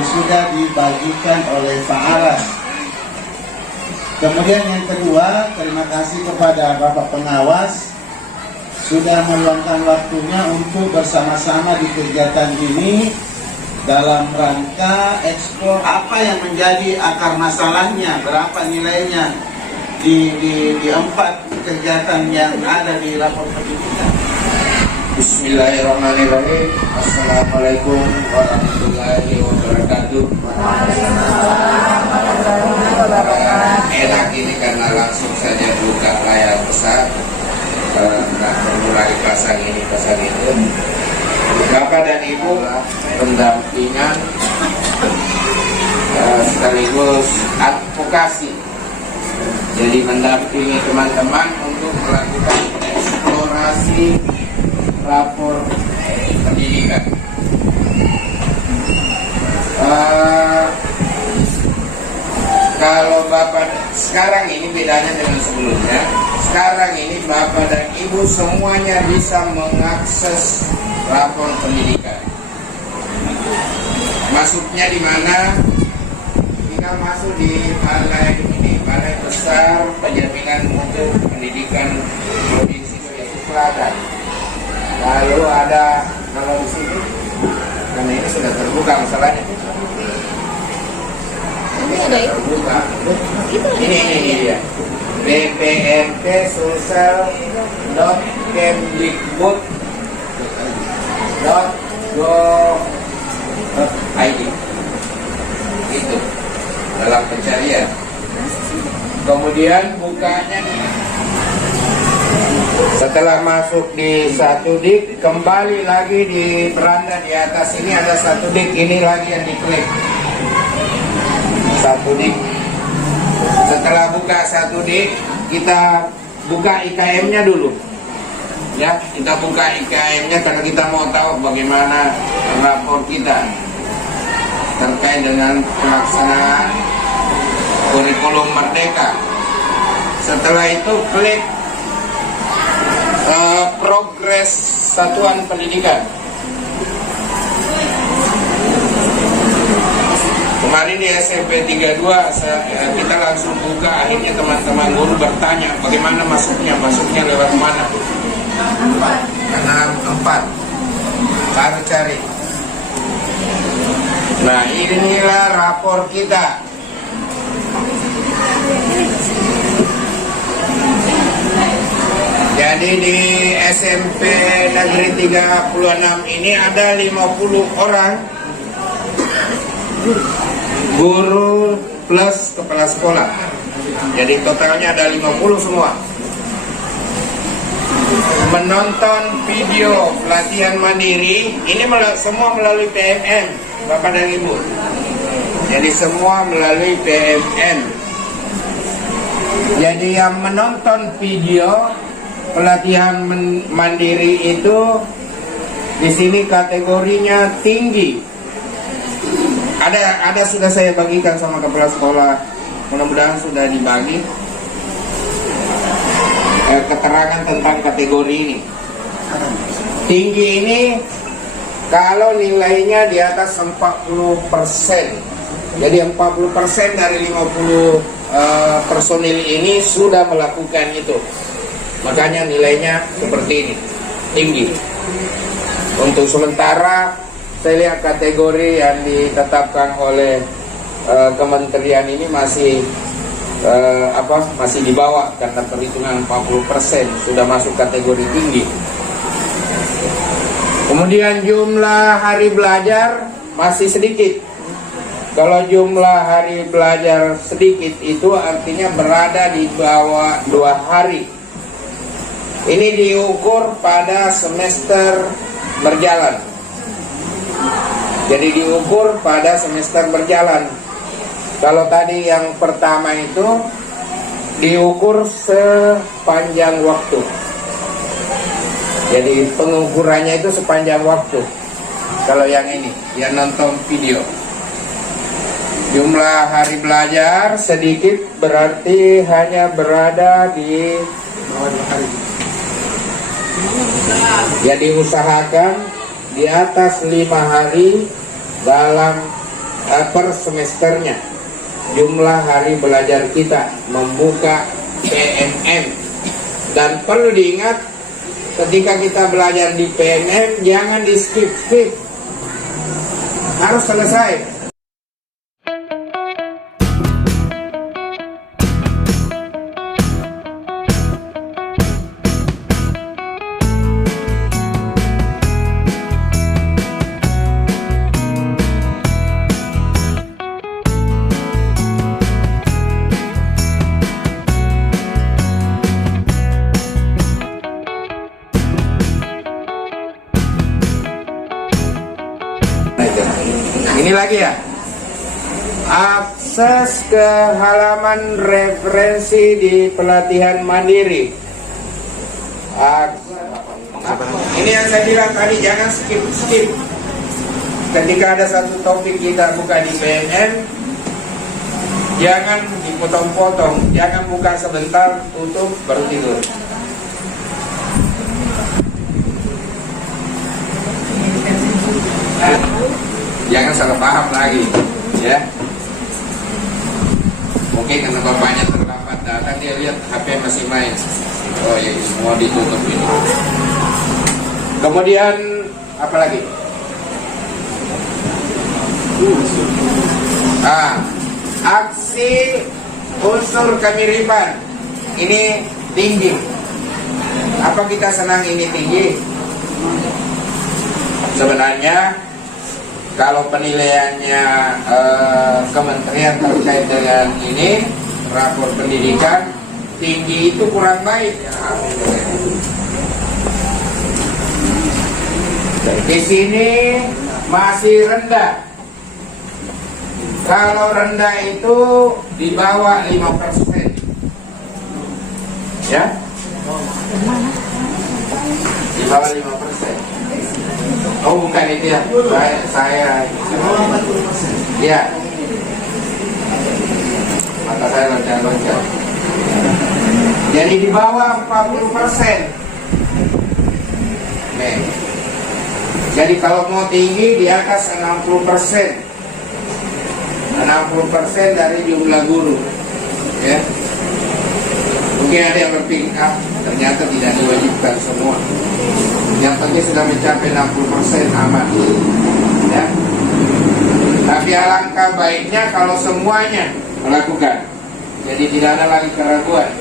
yang sudah dibagikan oleh Pak Aras. Kemudian yang kedua, terima kasih kepada Bapak Pengawas sudah meluangkan waktunya untuk bersama-sama di kegiatan ini dalam rangka ekspor apa yang menjadi akar masalahnya, berapa nilainya di 4 kegiatan yang ada di rapor pendidikan. Bismillahirrahmanirrahim. Assalamualaikum warahmatullahi wabarakatuh. Enak ini karena langsung saja buka layar besar, nggak perlu lagi pasang ini pasang itu. Bapak dan Ibu pendampingan sekaligus advokasi, jadi mendampingi teman-teman untuk melakukan eksplorasi rapor pendidikan. Kalau Bapak sekarang ini bedanya dengan sebelumnya, sekarang ini Bapak dan Ibu semuanya bisa mengakses rapor pendidikan. Masuknya di mana? Tinggal masuk di balai ini, Balai Besar Penjaminan Mutu Pendidikan Provinsi Sulawesi Selatan. Lalu ada, kalau di sini, karena ini sudah terbuka masalahnya. Ini ada itu. Terbuka. Ini dia. BPMT Sulsel.kemdikbud.go.id. Itu dalam pencarian. Kemudian bukanya nih. Setelah masuk di 1 dik, kembali lagi di beranda di atas ini ada 1 dik, ini lagi yang diklik 1 dik. Setelah buka 1 dik, kita buka IKM-nya dulu. Ya, kita buka IKM-nya karena kita mau tahu bagaimana rapor kita terkait dengan pelaksanaan kurikulum Merdeka. Setelah itu klik progres satuan pendidikan. Kemarin di SMP 32 kita langsung buka, akhirnya teman-teman guru bertanya bagaimana masuknya lewat mana? Karena 4 baru cari. Nah, inilah rapor kita. Jadi di SMP Negeri 36 ini ada 50 orang guru plus kepala sekolah. Jadi totalnya ada 50 semua. Menonton video pelatihan mandiri ini semua melalui PMM, Bapak dan Ibu. Jadi semua melalui PMM. Jadi yang menonton video pelatihan mandiri itu di sini kategorinya tinggi. Ada sudah saya bagikan sama kepala sekolah. Mudah-mudahan sudah dibagi keterangan tentang kategori ini. Tinggi ini kalau nilainya di atas 40%. Jadi 40% dari 50 personil ini sudah melakukan itu. Makanya nilainya seperti ini, tinggi. Untuk sementara saya lihat kategori yang ditetapkan oleh kementerian ini masih masih di bawah karena perhitungan 40% sudah masuk kategori tinggi. Kemudian jumlah hari belajar masih sedikit. Kalau jumlah hari belajar sedikit itu artinya berada di bawah 2 hari. Ini diukur pada semester berjalan. Jadi diukur pada semester berjalan. Kalau tadi yang pertama itu diukur sepanjang waktu. Jadi pengukurannya itu sepanjang waktu. Kalau yang ini, yang nonton video. Jumlah hari belajar sedikit berarti hanya berada di bawah 2 hari. Jadi usahakan di atas 5 hari dalam per semesternya. Jumlah hari belajar kita membuka PNM. Dan perlu diingat, ketika kita belajar di PNM jangan di skip, harus selesai. Ini lagi ya, akses ke halaman referensi di pelatihan mandiri. Ini yang saya bilang tadi, jangan skip. Ketika ada satu topik kita buka di PNM, jangan dipotong-potong, jangan buka sebentar, tutup, baru tidur. Jangan salah paham lagi, ya. Mungkin karena bapaknya terlambat datang, dia lihat HP masih main. Oh ya, semua ditutup ini. Kemudian apa lagi? Aksi unsur kemiripan ini tinggi. Apa kita senang ini tinggi? Sebenarnya kalau penilaiannya kementerian terkait dengan ini, rapor pendidikan tinggi itu kurang baik. Di sini masih rendah. Kalau rendah itu di bawah 5%. Ya? Di bawah 5%. Oh bukan itu ya, saya ya, mata saya loncat-loncat. Jadi di bawah 40%. Nih. Jadi kalau mau tinggi di atas 60%. 60% dari jumlah guru. Ya. Mungkin ada yang berpikir, ternyata tidak diwajibkan semua. Yang penting sudah mencapai 60% aman, ya. Tapi alangkah baiknya kalau semuanya melakukan, jadi tidak ada lagi keraguan.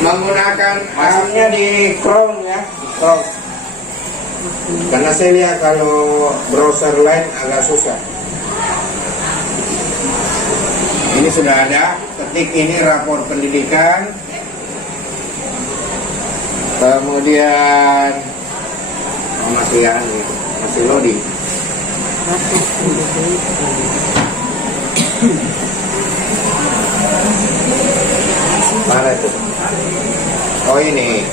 Menggunakan hasilnya di Chrome, ya, di Chrome. Karena saya lihat kalau browser lain agak susah. Ini sudah ada, ketik ini rapor pendidikan. Kemudian masih loading. Mana itu? Oh ini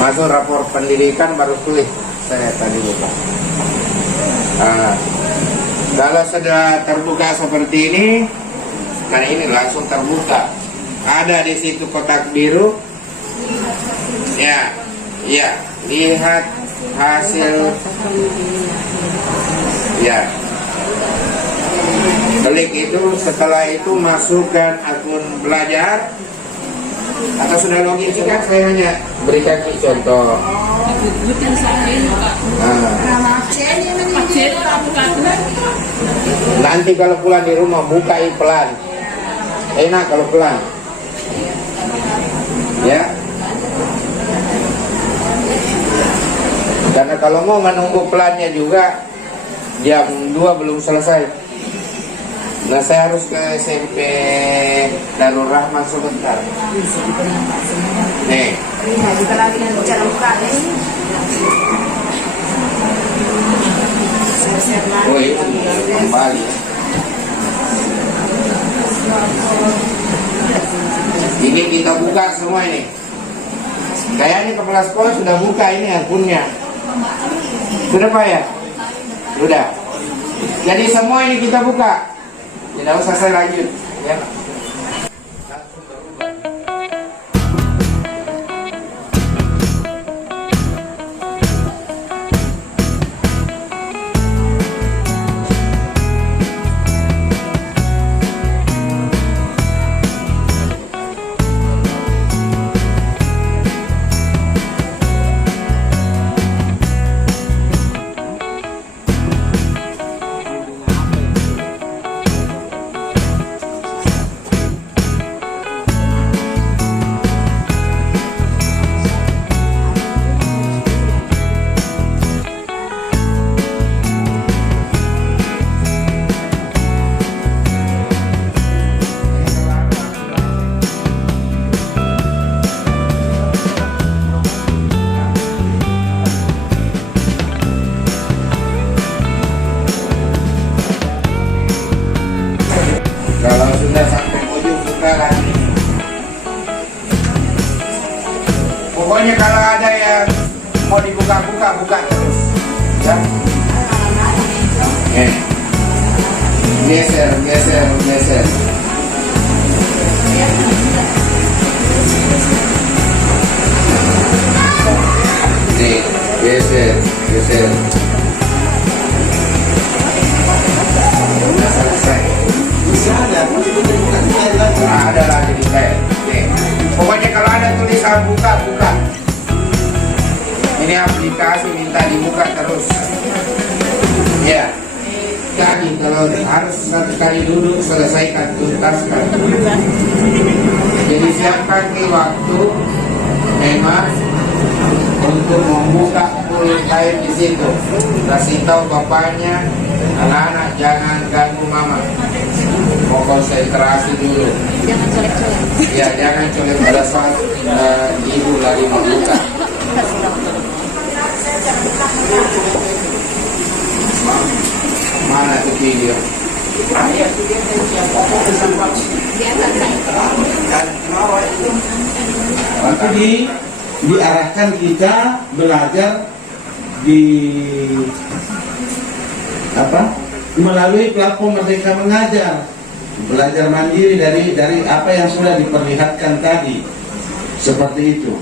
masuk rapor pendidikan baru klik. Saya tadi lupa. Kalau sudah terbuka seperti ini, nah ini langsung terbuka. Ada di situ kotak biru. Ya, lihat hasil. Ya, klik itu. Setelah itu masukkan akun belajar. Atau sudah login sih kan? Saya hanya berikan contoh. Nanti kalau pulang di rumah buka pelan. Enak kalau pelan. Ya. Karena kalau mau menunggu pelannya juga jam 2 belum selesai. Nah saya harus ke SMP Darul Rahman sebentar. Nih. Oh itu kembali. Ini kita buka semua ini. Kayaknya kepala sekolah sudah buka ini akunnya. Sudah Pak ya? Sudah. Jadi semua ini kita buka. Tidak usah saya lanjut. Ya. yang mau dibuka-buka, buka terus. Ya. Geser. Nih, geser. Sudah selesai. Bisa ada, bukan saya lagi. Ada lagi di saya. Nih. Pokoknya kalau ada tulisan buka. Ini aplikasi minta dibuka terus. Ya. Jadi kalau harus satu kali duduk selesaikan, tuntaskan. Jadi siapkan waktu memang untuk membuka full time di situ. Kasih tahu bapaknya, anak-anak jangan ganggu mama. Mau konsentrasi dulu. Jangan colek-colek. Ya, jangan colek pada saat ibu lagi membuka. Mana tuh video? Jadi diarahkan kita belajar di melalui platform Merdeka Mengajar, belajar mandiri dari apa yang sudah diperlihatkan tadi, seperti itu.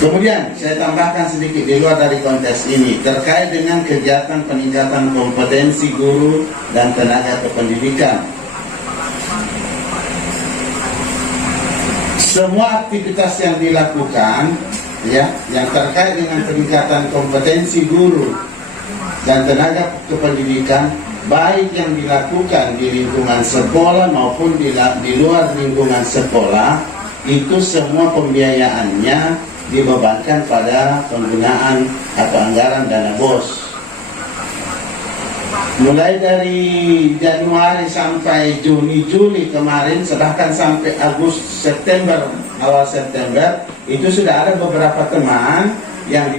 Kemudian saya tambahkan sedikit di luar dari konteks ini terkait dengan kegiatan peningkatan kompetensi guru dan tenaga kependidikan. Semua aktivitas yang dilakukan, ya, yang terkait dengan peningkatan kompetensi guru dan tenaga kependidikan, baik yang dilakukan di lingkungan sekolah maupun di luar lingkungan sekolah, itu semua pembiayaannya dibebankan pada penggunaan atau anggaran dana BOS. Mulai dari Januari sampai Juni kemarin, sedangkan sampai Agustus, awal September, itu sudah ada beberapa teman yang